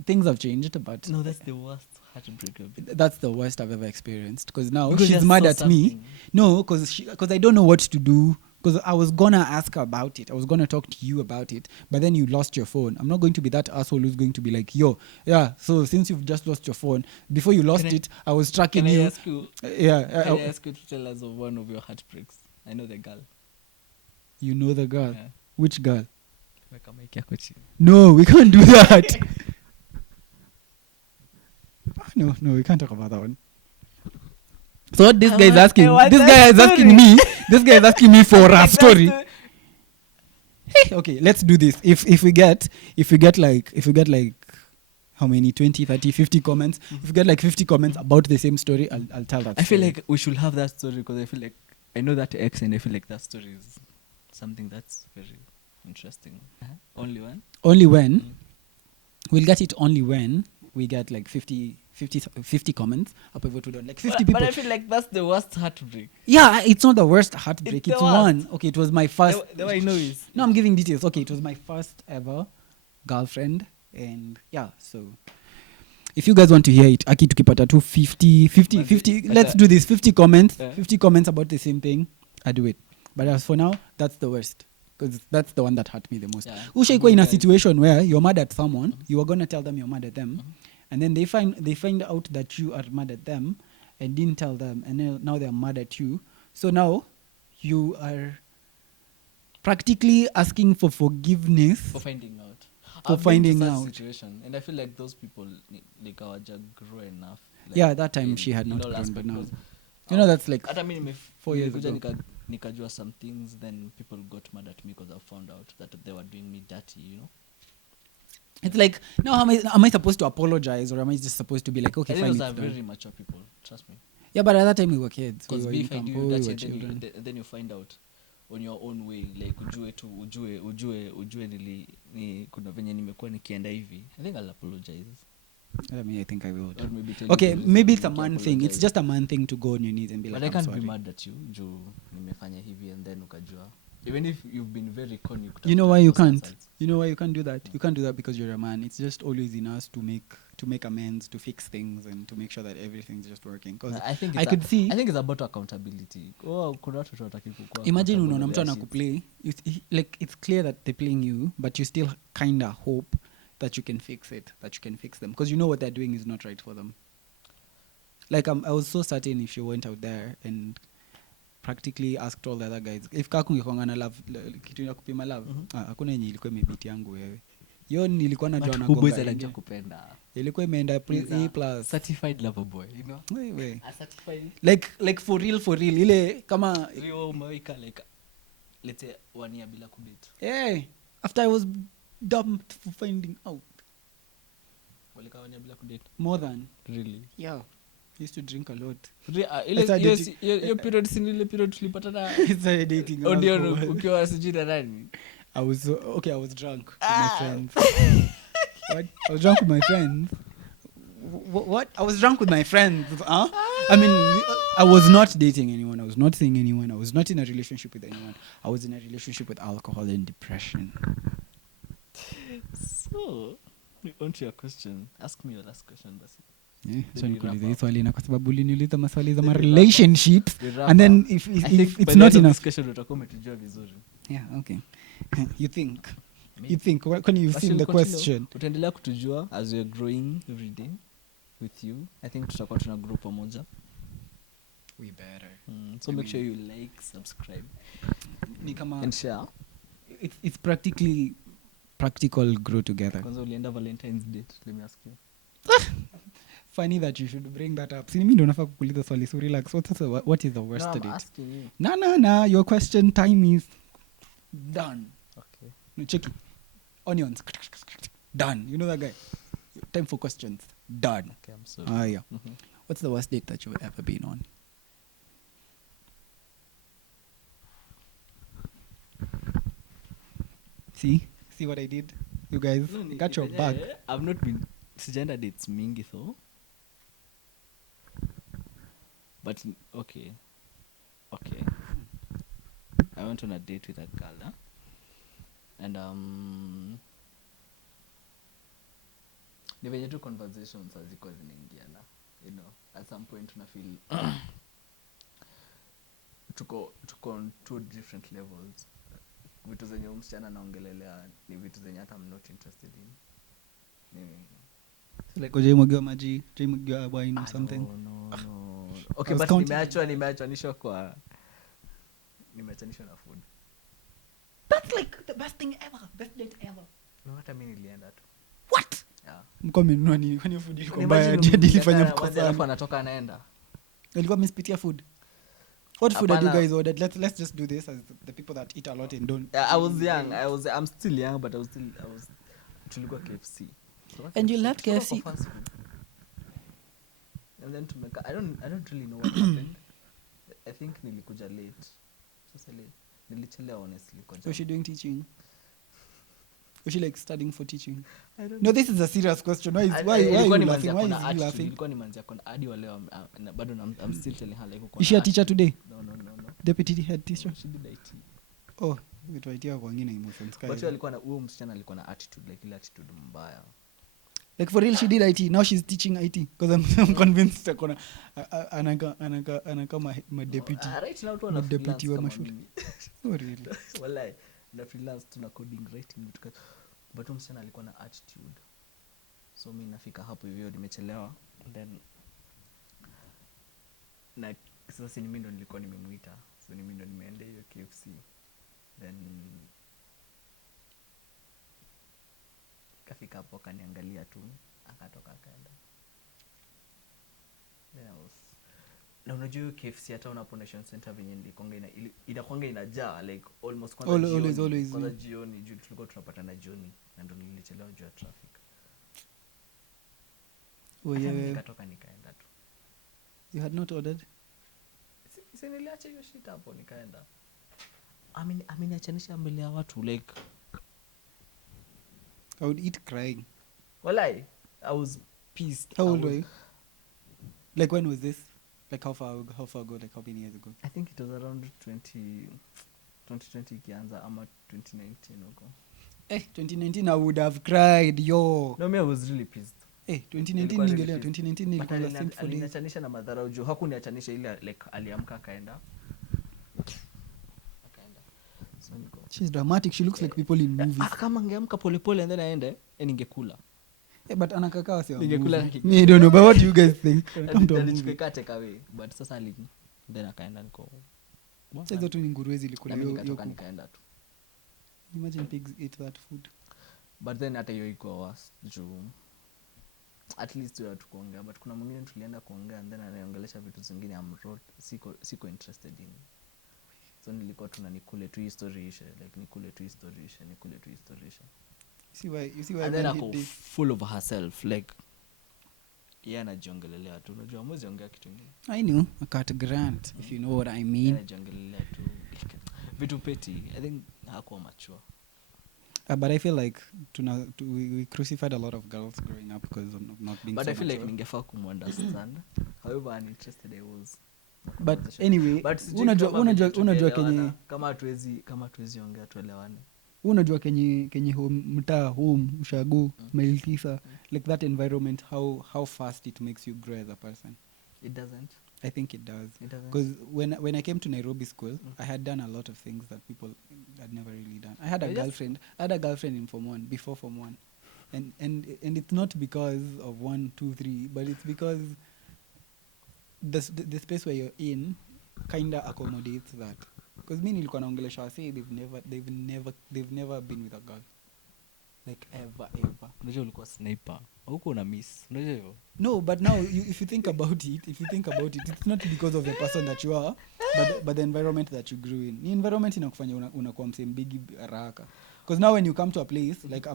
things have changed, but No, that's the worst heartbreak of it. that's the worst I've ever experienced. Because now Because she's you mad saw at me. something. No, because I don't know what to do. Because I was gonna ask her about it. I was gonna talk to you about it. But then you lost your phone. I'm not going to be that asshole who's going to be like, yo, yeah. So since you've just lost your phone, before you lost it, I was tracking Can I you. ask you? Yeah. Can I ask you to tell us of one of your heartbreaks? I know the girl. You know the girl. Yeah. Which girl? Weka mic yako chini. No, we can't do that. No, we can't talk about that one. So what this guy is asking? This guy is asking me. This guy is asking me for a story. Hey, okay, let's do this. If we get like how many 20, 30, 50 comments, if we get like 50 comments about the same story, I'll tell that I feel story. like we should have that story because I feel like I know that ex and I feel like that story is something that's very interesting. Only one? Only when we'll get it only when we get like 50 comments up hivyo tu like 50 people. But I feel like that's the worst heartbreak. Yeah, it's not the worst heartbreak. It's It's the worst. one. Okay, it was my first. The way I know is No, I'm giving details. Okay, it was my first ever girlfriend, and yeah. So if you guys want to hear it, Aki tukipata tu 50. Let's do this. 50 comments. Yeah. 50 comments about the same thing. I do it. But as for now, that's the worst. Because that's the one that hurt me the most. Yeah. Ushaikuwa in a Okay. situation where you're mad at someone, you are gonna tell them you're mad at them, and then they find out that you are mad at them, and didn't tell them, and now they're mad at you. So now you are practically asking for forgiveness for finding out. For I've been finding to such out. situation, and I feel like those people like our grow enough. Like, Yeah, that time in- she had in not all grown, but aspect, now. because You know, that's like hata mi 4 years nimekuja ago. nikajua some things, then people got mad at me because I found out that they were doing me dirty, you know. It's like, no, am I supposed to apologize, or am I just supposed to be like, okay, I think fine, those it's are done? very mature people, trust me. Yeah, but at that time we were kids. We Because were if in I do campo, you we dirty were and children. then you find out on your own way, like ujue ni kuna venye nimekuwa nikienda hivi, I think I'll apologize. I think I will. Or maybe tell Okay, you the reason maybe it's a I'm man thing. It's just a man thing to go on your knees and be but like, I can't I'm sorry. be mad at you juu nimefanya hivi and then ukajua. Even if you've been very corny, You know why you can't? You know why you can't do that? You can't do that because you're a man. It's just always in us to make amends, to fix things, and to make sure that everything's just working. Because I think it's about accountability. Kuna watu wataki kukua. Imagine unaona mtu anakuplay, like it's clear that they're playing you, but you still kind of hope that you can fix it, that you can fix them, because you know what they're doing is not right for them. Like I was so certain if you went out there and practically asked all the other guys if kakungekongana love kitu ya kupima love, hakuna yenye ilikuwa imebiti yangu wewe. Yo nilikuwa najua na boys anajua kupenda. Ilikuwa imeenda A+. Certified lover boy, you know. Wewe. A certified Like for real ile kama Rio umeweka like let's say 1 year bila kudate. Hey, after I was dumped for finding out. Walika 1 year bila kudate. More than. Really? Yeah. I used to drink a lot. Ile period si ile period tulipatana. I started dating. Audio ukiwa sijui na nani. I was drunk with my friends. What? I was drunk with my friends. What? I was drunk with my friends. Huh? I mean, I was not dating anyone. I was not seeing anyone. I was not in a relationship with anyone. I was in a relationship with alcohol and depression. So, on to your question. Ask me your last question, basi. So nikuuliza hii swali na kwa sababu uliniuliza maswali za relationships and then if it's not enough discussion utakuwa umetujua vizuri. Yeah, okay. You think when you've seen the question utaendelea kutujua as we are growing every day with you. I think tutakuwa tuna grow pamoja. We better. So make sure you like, subscribe and share. It's practical grow together. Kwanza ulienda Valentine's date, let me ask you. Funny that you should bring that up. See, mimi ndo nafaa kukuuliza swali, so relax. What is the worst date? I'm asking you. No, your question time is done. Okay. No, check it. Onions. Done. You know that guy? Time for questions. Done. Okay, I'm sorry. Yeah. What's the worst date that you've ever been on? See what I did? You guys got your back. I've not been sijaenda dates mingi though. But okay. I went on a date with a girl, and ni venye tu conversations hazikuwa zinaingiana, you know. At some point tuna feel tuko on two different levels. Vitu zenye msichana naongelelea ni vitu zenye hata I'm not interested in. So like ujemwagiwa maji, ujemwagiwa wine or something. No. Okay, but nimeachanishwa na food. That's like the best thing ever. Best date ever. No, hata mimi nilienda tu. What? Yeah. Mko mmenunua nini? Kwani food ilikuwa mbaya? Jadi ilifanya mkosa. Alafu anatoka anaenda. Ilikuwa mmespitia food. What food did you guys ordered? Let's just do this as the people that eat a lot and don't. I was young. I'm still young, but I was tulikuwa KFC. And you left KFC. And then I don't really know what happened. I think nilikuja late. So late. Nilichelewa honestly kwa job. Was she doing teaching? Was she like studying for teaching? I don't know. This is a serious question. Why you laughing? Ilikuwa ni manzi yako na hadi wa leo bado I'm still telling her like uko. Is she a teacher today? No. Deputy head teacher? She did IT. Oh, vitu IT kwa wengine emotions kai. But alikuwa na huyo msichana alikuwa na attitude like ile attitude mbaya. Like for real she did IT. Now she's teaching IT because I'm convinced akona anaka my deputy. Right now tu ana deputy wa mashule. Oh really? Wallahi na freelance tuna coding writing but msichana alikuwa na attitude. So mimi nafika hapo hivyo nimechelewa then na sasa mimi ndo nilikuwa nimemuita. So mimi ndo nimeenda hiyo KFC. Then kafika hapo kaniangalia tu akatoka akaenda. Then na unajua hiyo KFC hata unapo Nation Center venye nilikonga inakwanga inajaa like almost always kwanza jioni juu tulikuwa tunapatana jioni na ndo nilichelewa juu ya traffic. Nikatoka nikaenda tu. You had not ordered? Si niliacha hiyo shit hapo nikaenda. Ameniachanisha mbele ya watu like I would eat crying. Walai, I was pissed. How old were you? Like when was this? Like how far ago? Like how many years ago? I think it was around 2020 ikianza ama 2019 huko. 2019 I would have cried, yo. No, me I was really pissed. 2019 ningelea 2019 nilikuwa na simp for days. Aliniachanisha na madharau juu hakuniachanisha ile like aliamka akaenda. So niko. She's dramatic. She looks like people in movies. Kama angeamka polepole and then aende, ningekula. But anakakaa sio. Ningekula. Me I don't know, but what do you guys think? Come to nichukue take away. But sasa then akaenda niko. Sasa tu ni nguruwe zilikula hiyo. Nikatoka nikaenda tu. Imagine pigs eat that food. But then hata hiyo iko worse juu at least tu tukuongea, but kuna mwingine tulienda kuongea and then anaongelesha vitu zingine siko interested in. So nilikuwa nikule tu history ishe, like nikule tu history ishe. You see why and then ako full of herself like yeye anajiongelelea tu, unajua mwezi ongea kitu kingine. I know a cat grant if you know what I mean. Anajiongelelea tu vitu petty. I think hakuwa mature. But I feel like we crucified a lot of girls growing up because of not being but so I feel mature. like ningefaa kumunderstand. However uninterested I was. But anyway, unajua kenye kama tuwezi ongea tuelewane. Unajua kenye home mtaa home ushago mailtisa like that environment how fast it makes you grow as a person. It doesn't. I think it does. Because when I came to Nairobi school, I had done a lot of things that people had never really done. I had a girlfriend in Form 1 before Form 1. And it's not because of 1, 2, 3, but it's because the space where you're in kinda accommodates that. Because me nilikuwa naongelesha wase they've never been with a girl. Like ever. Unajua ulikuwa sniper. Huko una miss. Unajua hivyo? No, but now if you think about it, it's not because of the person that you are, but the environment that you grew in. The environment inakufanya unakuwa msem bigi haraka. Because now when you come to a place like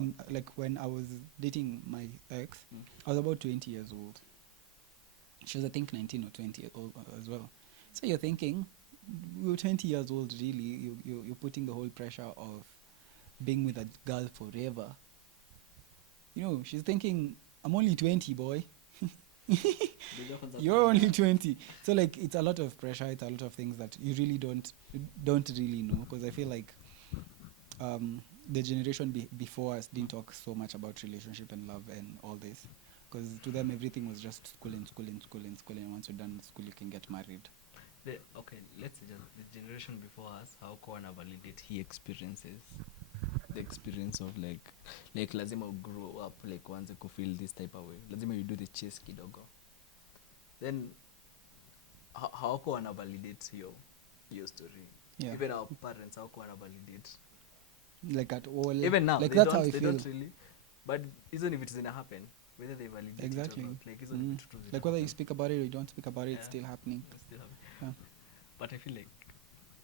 when I was dating my ex, I was about 20 years old. She was I think 19 or 20 as well. So you're thinking, you're 20 years old really, you're putting the whole pressure of being with a girl forever. You know, she's thinking, I'm only 20, boy. You're only 20. So like it's a lot of pressure, it's a lot of things that you really don't really know, because I feel like the generation before us didn't talk so much about relationship and love and all this, because to them everything was just school, and once you're done with school you can get married. Let's say the generation before us, how can I validate he experiences the experience of like lazima you grow up like once you feel this type of way, lazima you do the chase kidogo, then how can I validate your story? Yeah. Even our parents, how can I validate like at all? Even now like they that's how I they feel. don't really, but even if it is gonna happen, whether they validate exactly it or not, like isn't it like whether you speak about it or you don't speak about it, it's still happening. Yeah. But I feel like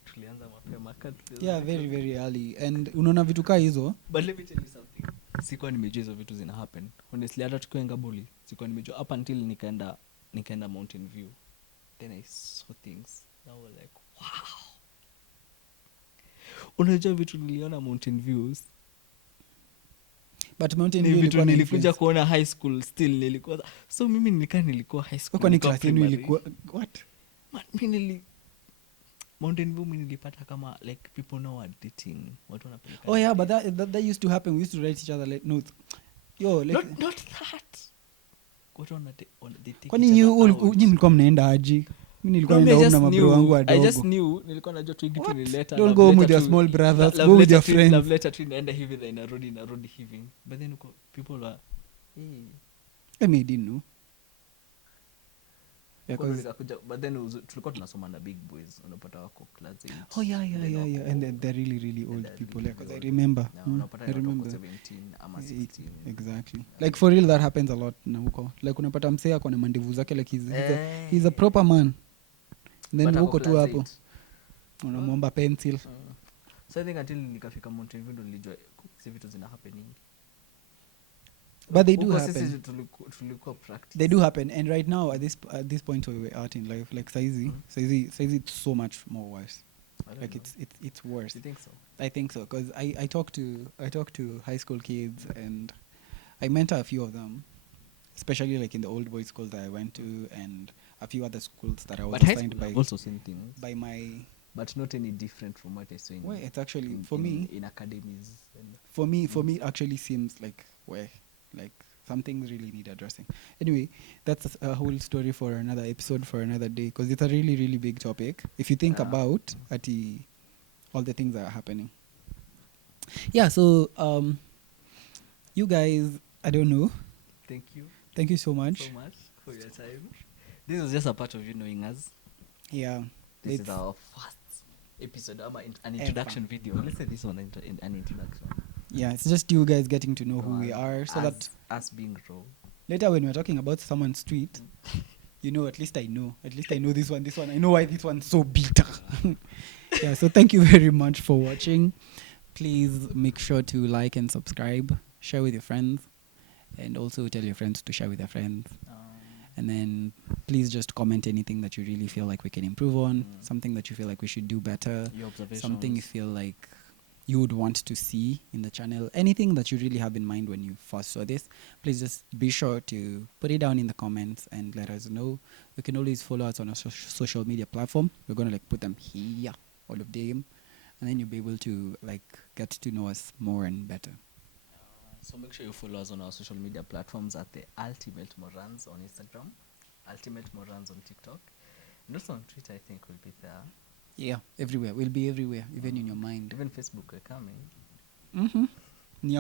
tulianza mapema yeah, very very early, and unaona vitu kaa hizo. But let me tell you something, sikuwa nimejua hizo vitu zina happen honestly. Hata tukiwa Ngabuli sikuwa nimejua up until nikaenda Mountain View, then I saw things that were like wow. Unajua vitu niliona Mountain Views, but Mountain View vitu nilikuja kuona high school still nilikuwa, so mimi nilikuwa high school kwa ni class yenu ilikuwa what mimi Mountain View mimi nilipata kama like people now are dating, watu wanapeleka. Oh yeah, but that used to happen. We used to write each other like notes. Yo, like not that. Watu on they take. Kwani nyinyi mlikuwa mnaenda aje? Mimi nilikuwa naenda na mabro wangu wadogo. I just knew nilikuwa najua tu hiki nileta. Don't go with your small brothers, go with your friends. Love letter tu inaenda hivi then inarudi hivi. But then people are I didn't know. Yeah, but then tulikuwa tunasoma na big boys, unapata wako class 8. Oh yeah, and they're really old people, like, because I remember. I remember 17 ama 16. Exactly. Like for real that happens a lot na huko. Like unapata msee ako na mandevu zake, like he's a proper man. then But ako huko tu class hapo 8. unamwomba pencil. So I think until nikafika Mountain View ndo nilijua hizi vitu zina happening. But they do Huko happen. sisi tulikuwa practice. They do happen, and right now at this point where we're at in life, like saizi it's so much more worse. I don't Like know. it's worse. You think so? I think so, because I talk to high school kids, and I mentor a few of them, especially like in the old boys schools that I went to, and a few other schools that I was But high assigned school by I've also seen things. by my. But not any different from what I saw in. Well, it's actually in, for in, me. in academies. And For me, it actually seems like some things really need addressing. Anyway, that's a whole story for another episode, for another day, because it's a really, really big topic. If you think about all the things that are happening. Yeah, so you guys, I don't know. Thank you Thank you so much. so much for your time. This is just a part of you knowing us. Yeah. This is it's- our first episode, an introduction video. Let's say this one an introduction. Yeah, it's just you guys getting to know who we are, so that us being raw. later when we're talking about someone's tweet, you know, at least I know this one. I know why this one's so bitter. Yeah, so thank you very much for watching. Please make sure to like and subscribe, share with your friends, and also tell your friends to share with their friends. And then please just comment anything that you really feel like we can improve on, something that you feel like we should do better, Your observations. something you feel like you would want to see in the channel, anything that you really have in mind when you first saw this, please just be sure to put it down in the comments and let us know. You can always follow us on our social media platform. We're going to like put them here, all of them, and then you'll be able to like get to know us more and better. So make sure you follow us on our social media platforms at the Ultimate Morans on Instagram, Ultimate Morans on TikTok, and also on Twitter. I think we'll be there. Yeah, everywhere. We'll be everywhere, even in your mind. Even Facebook, we're coming. Ni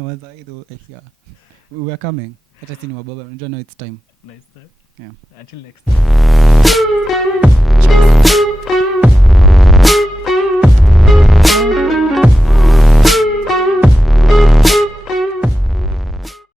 wazai though. Yeah, we are coming. Hata si ni wababa. Unajua now it's time. Nice time. Yeah. Until next time.